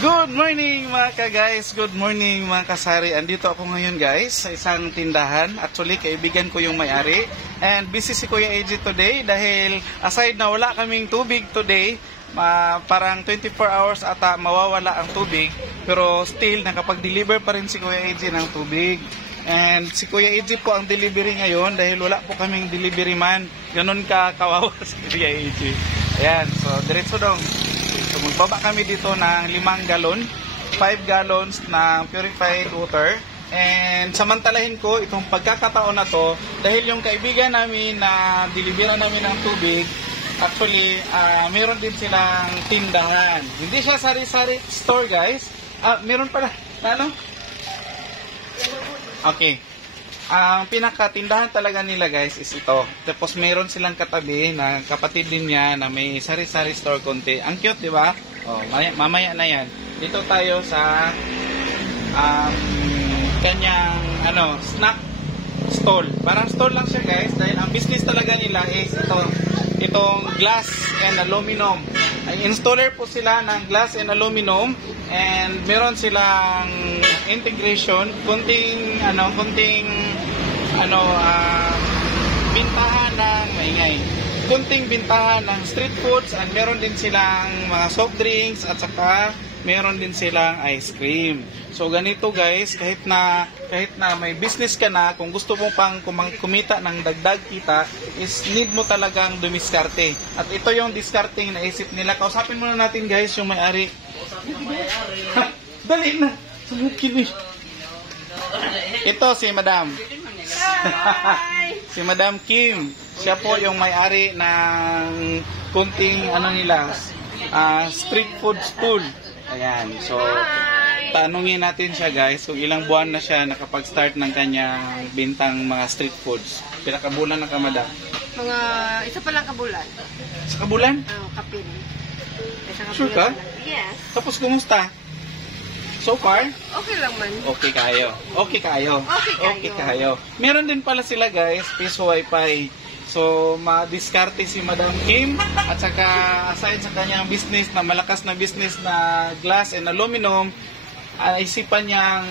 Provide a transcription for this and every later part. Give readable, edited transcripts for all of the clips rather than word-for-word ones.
Good morning mga ka-guys, good morning mga kasari. Andito ako ngayon guys sa isang tindahan. Actually, kaibigan ko yung may-ari. And busy si Kuya AJ today dahil aside na wala kaming tubig today, parang 24 hours ata mawawala ang tubig. Pero still, nakapag-deliver pa rin si Kuya AJ ng tubig. And si Kuya AJ po ang delivery ngayon dahil wala po kaming delivery man. Ganon ka kawawa si Kuya AJ. Ayan, so diretso dong. So, magbaba kami dito ng 5 galon, 5 gallons ng purified water. And samantalahin ko itong pagkakataon na to dahil yung kaibigan namin na deliveran namin ng tubig, actually, meron din silang tindahan. Hindi siya sari-sari store, guys. Meron pala. Ano? Okay. Ang pinakatindahan talaga nila guys is ito. Tapos meron silang katabi na kapatid din niya na may sari-sari store konti. Ang cute, di ba? Oh, mamaya na yan. Dito tayo sa kanyang snack stall. Parang stall lang siya guys dahil ang business talaga nila is itong glass and aluminum. Ay, installer po sila ng glass and aluminum and meron silang integration, kunting bintahan ng kunting bintahan ng street foods at meron din silang mga soft drinks at saka meron din silang ice cream. So ganito guys, kahit na may business ka na, kung gusto mo pang kumita ng dagdag kita, is need mo talagang dumiskarte. At ito yung discarding na isip nila. Kausapin muna natin guys yung may-ari. Dali na. Sumukin eh. Ito si Madam. Si Madam Kim. Siya po yung may-ari ng kunting street food school. Ayan. So, tanungin natin siya guys kung ilang buwan na siya nakapag-start ng kanyang bintang mga street foods. Pinakabulan na ka, Madam? Mga isa pa lang kabulan. Sa kabulan? Kapin. Sure ka? Yes. Tapos kumusta? So far? Okay lang man. Okay kayo. Meron din pala sila guys, piso wifi. So, ma-diskarte si Madam Kim at saka aside sa kanyang business na malakas na business na glass and aluminum, isipan niyang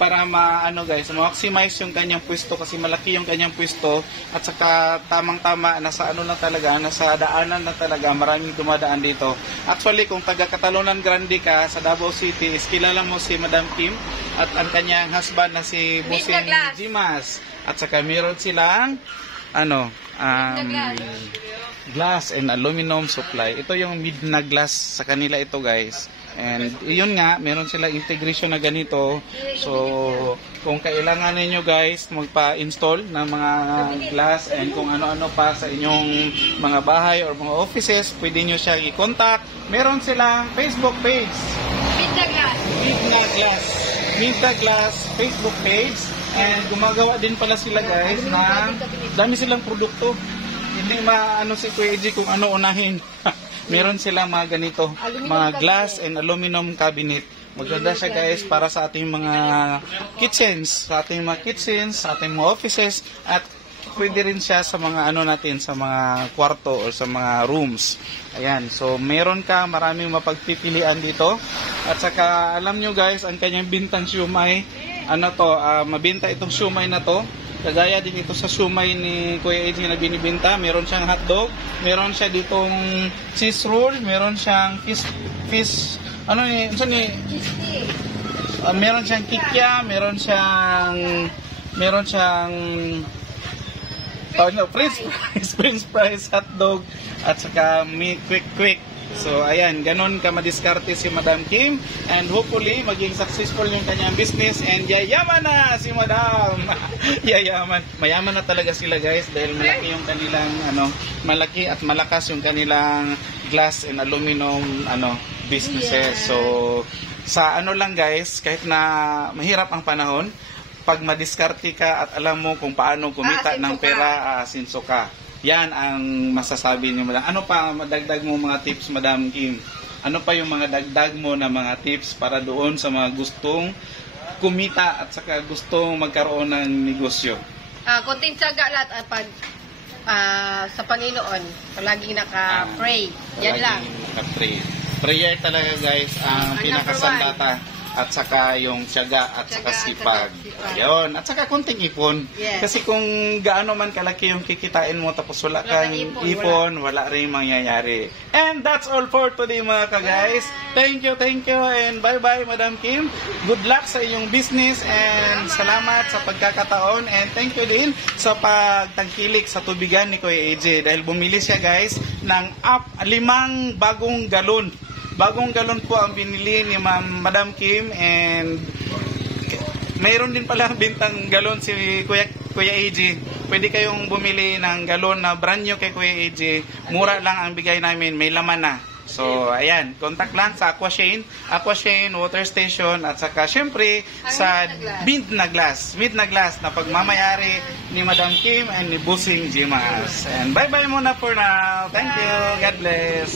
para ma-maximize yung kanyang pwesto kasi malaki yung kanyang pwesto at saka tamang-tama nasa daanan na talaga, maraming dumadaan dito. Actually, kung taga Catalonan Grande ka sa Davao City, is kilala mo si Madam Kim at ang kanyang husband na si Bossing Jimas. At saka meron silang glass and aluminum supply. Ito yung Midna glass sa kanila ito guys. And yun nga, meron silang integration na ganito. So, kung kailangan ninyo guys magpa-install ng mga glass and kung ano-ano pa sa inyong mga bahay or mga offices, pwede nyo siya i-contact. Meron silang Facebook page. Midna Glass Facebook page. And gumagawa din pala sila guys na dami silang produkto. Hindi si Kuya AJ kung ano unahin. Meron silang mga ganito, mga glass and aluminum cabinet. Maganda siya guys para sa ating mga kitchens, sa ating mga offices at pwede rin siya sa mga sa mga kwarto o sa mga rooms. Ayan, so meron ka maraming mapagpipilian dito. At saka alam nyo guys, ang kanyang bintang siumay, mabenta itong siumay na to. Kagaya din ito sa siumay ni Kuya AJ na binibenta. Meron siyang hotdog, meron siya ditong cheese roll, meron siyang fish meron siyang kikya, meron siyang french fries, hotdog, at saka quick. So, ayan, ganon ka madiskarte si Madam Kim and hopefully maging successful yung kanyang business and yayaman na si Madam. Mayaman na talaga sila guys dahil malaki yung kanilang malaki at malakas yung kanilang glass and aluminum businesses. So, sa lang guys, kahit na mahirap ang panahon, pag madiskarte ka at alam mo kung paano kumita ng pera, sinso ka. Yan ang masasabi niyo, Madam. Ano pa madagdag mo mga tips, Madam Kim? Ano pa yung mga dagdag mo na mga tips para doon sa mga gustong kumita at saka gustong magkaroon ng negosyo? Konting tiyaga lahat sa Panginoon. Palaging naka-pray. Yan lang. Naka-pray. prayer talaga guys ang Ang pinakasandata at saka yung tiyaga at saka Tiyaga at sipag. saka sipag. Ayun, at saka konting ipon. Yes. Kasi kung gaano man kalaki yung kikitain mo tapos wala Wala kang kang ipon, ipon, wala rin mangyayari. And that's all for today mga ka-guys. Thank you, and bye-bye Madam Kim. Good luck sa iyong business and salamat sa pagkakataon and thank you din sa pagtangkilik sa tubigan ni Kuya AJ dahil bumili siya guys ng 5 bagong galon. Bagong galon po ang binili ni Madam Kim and mayroon din pala bintang galon si Kuya AJ. Pwede kayong bumili ng galon na brand new kay Kuya AJ. Mura lang ang bigay namin, may laman na. So, ayan, contact lang sa Aquashane Water Station at saka syempre sa Mint na Glass na pagmamayari ni Madam Kim and ni Busing Jimas. And bye-bye muna for now. Thank you. God bless.